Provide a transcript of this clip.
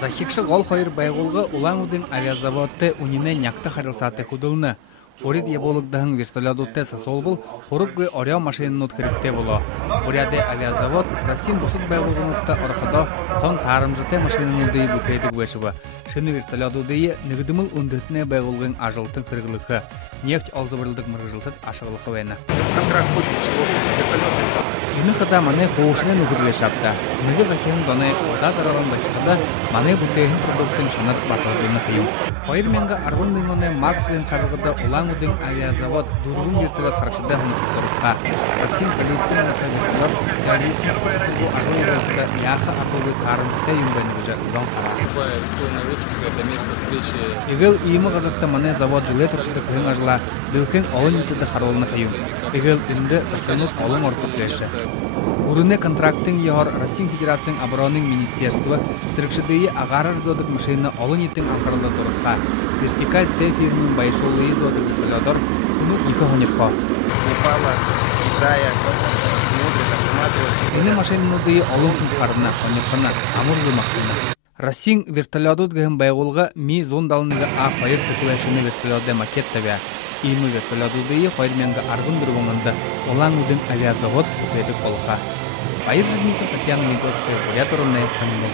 Захикши гол хайыр байгулга улан удын авиазаводты унине някта харылсаты худылны. Орид еболугдаһын вертолетутте сасолбул хорукгы орё машинанут хиректе боло. Буряде авиазавод Россин бусут байгулганутта орхадо тон тарымжыте машинануды бутейдик вешива. Шыны вертолетудыйы нигдымыл ундытне байгулгын ажылтын кыргылыхы. Нефть алзыбырлыдык мыргыжылтыт ашыгылыхы вена. Контракт очень сложный. Юны хада мане хоушнен угырле шапта. Ныгы захен доне ода даралан башкада мане бутейхин продукциян шанат батылдыйны хыйым. Хайыр менга арбын дынгоне Максвен харылгыда улан удын авиазавод дургун вертолет харакшыда хынтыртырытха. Россин полиция насадиктар терроризм тасылгу ажылы болғыда яха акылгы тарымжыта юмбайны гыжа узан хара. Сегодня выставка, это место встречи. Игыл иймы газырта мане завод жылы тұршыды күйін ажыла білкен олын етеді харылны хыйым. Игыл үнді застануш олын ортып леші. Урыны контрактын егор Россия Федерациян оборонын министерство сырыкшыдыйы ағарар зодык машина олын етін анқарылы тұрытха. Вертикаль Т фирмын байшолы зодык вертолетор күні екі хонерхо. С Непала, с Китая, смотрят, обсматривают. Эни машинанудыйы олын күнқарына, хонерхона, амурлы мақсына. Россия вертолетут гəhін байгулға ми зондалыныға А-файыр түкіләшіні вертолетде макет табя. Иймы вертолетудыйы хайырменгі арғын дүргоңында олан удын авиазавод күпедік олға. Айыр жүрмейті Татьяна Миговская, Бурят Орынная, Камилов.